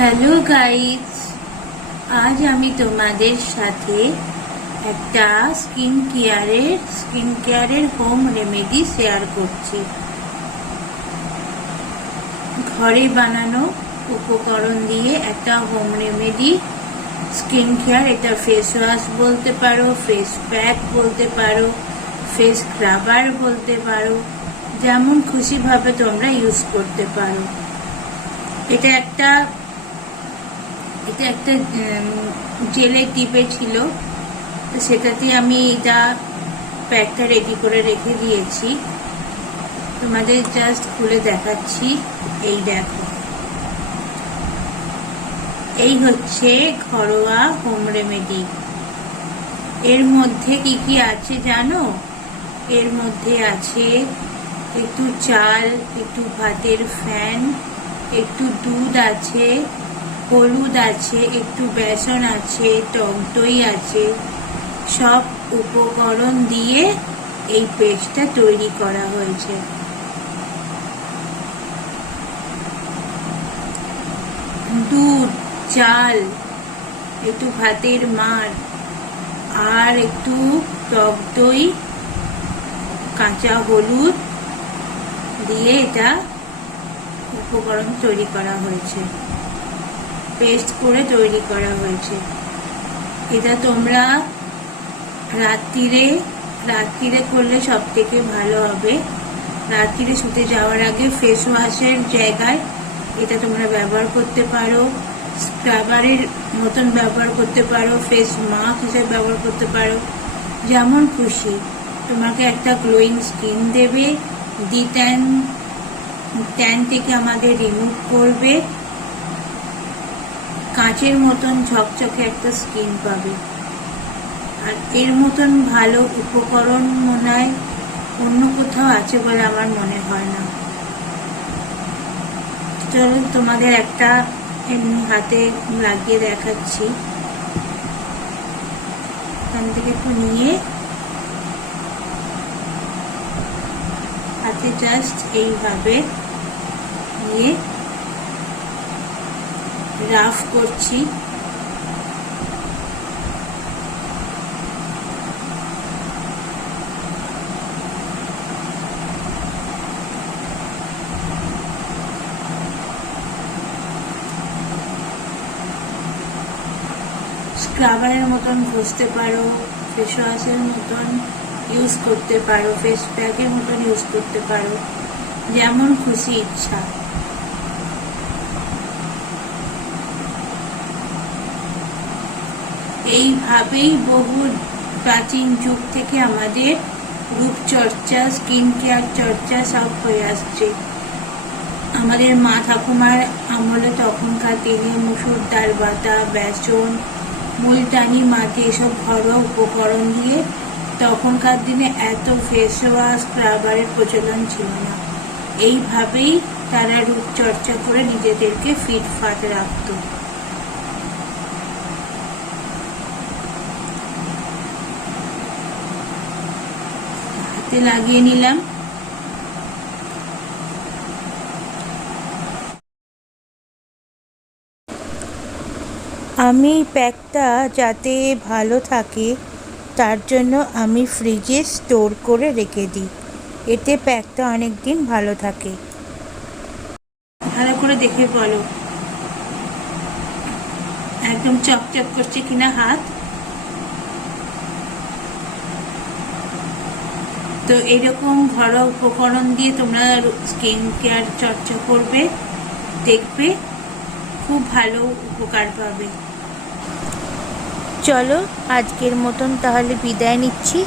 Hello guys, আজ আমি তোমাদের সাথে একটা স্কিন কেয়ারের হোম রেমেডি শেয়ার করছি। ঘরে বানানো উপকরণ দিয়ে একটা হোম রেমেডি স্কিন কেয়ার। এটা ফেস ওয়াশ বলতে পারো, ফেস প্যাক বলতে পারো, ফেস স্ক্রাবার বলতে পারো, যেমন খুশি ভাবে তোমরা ইউজ করতে পারো। এটা একটা জেলের টিপে ছিল, সেটাতে আমি এটা প্যাকটা রেডি করে রেখে দিয়েছি। তোমাদের জাস্ট খুলে দেখাচ্ছি। এই দেখো, এই হচ্ছে ঘরোয়া হোম রেমেডি। এর মধ্যে কি কি আছে জানো? এর মধ্যে আছে একটু চাল, একটু ভাতের ফ্যান, একটু দুধ আছে, হলুদ আছে, একটু বেসন আছে, টক দই আছে। সব উপকরণ দিয়ে এই পেস্টটা তৈরি করা হয়েছে। দুধ, চাল, একটু ভাতের মাড় আর একটু টক দই, কাঁচা হলুদ দিয়ে এটা উপকরণ তৈরি করা হয়েছে, পেস্ট করে তৈরি করা হয়েছে। এটা তোমরা রাত্রিরে করলে সব থেকে ভালো হবে। রাত্রিরে শুতে যাওয়ার আগে ফেস ওয়াশের জায়গায় এটা তোমরা ব্যবহার করতে পারো, স্ক্রাবারের মতন ব্যবহার করতে পারো, ফেস মাস্ক হিসেবে ব্যবহার করতে পারো, যেমন খুশি। তোমাকে একটা গ্লোয়িং স্কিন দেবে, ট্যান থেকে আমাদের রিমুভ করবে, কাঁচের মতন ঝকঝকে একটা স্কিন পাবে। আর এর মতন ভালো উপকরণ মনে হয় অন্য কোথাও আছে বলে আমার মনে হয় না। চলো তোমাদের একটা এমনি হাতে লাগিয়ে দেখাচ্ছি। এখান থেকে একটু নিয়ে হাতে জাস্ট এইভাবে নিয়ে রাফ করছি। স্ক্রাবারের মতন ঘষতে পারো, ফেস ওয়াশের মতন ইউজ করতে পারো, ফেস প্যাকের মতন ইউজ করতে পারো, যেমন খুশি ইচ্ছা। এইভাবেই বহু প্রাচীন যুগ থেকে আমাদের রূপচর্চা, স্কিন কেয়ার চর্চা সব হয়ে আসছে। আমাদের মা ঠাকুমার আমলে তখনকার দিনে মুসুর ডাল বাটা, বেসন, মুলতানি মাটি এসব ঘরোয়া উপকরণ দিয়ে তখনকার দিনে এত ফেস ওয়াশ, স্ক্রাবারের প্রচলন ছিল না। এইভাবেই তারা রূপচর্চা করে নিজেদেরকে ফিটফাট রাখত। হাতে লাগিয়ে নিলাম। আমি প্যাকটা যাতে ভালো থাকে তার জন্য আমি ফ্রিজে স্টোর করে রেখে দিই। এতে প্যাকটা অনেক দিন ভালো থাকে। ভালো করে দেখে বলো একদম চকচক করছে কিনা হাত। তো এরকম ঘরোয়া উপকরণ দিয়ে তোমরা স্কিন কেয়ার চর্চা করবে, দেখবে খুব ভালো উপকার পাবে। চলো আজকের মতন তাহলে বিদায় নিচ্ছি।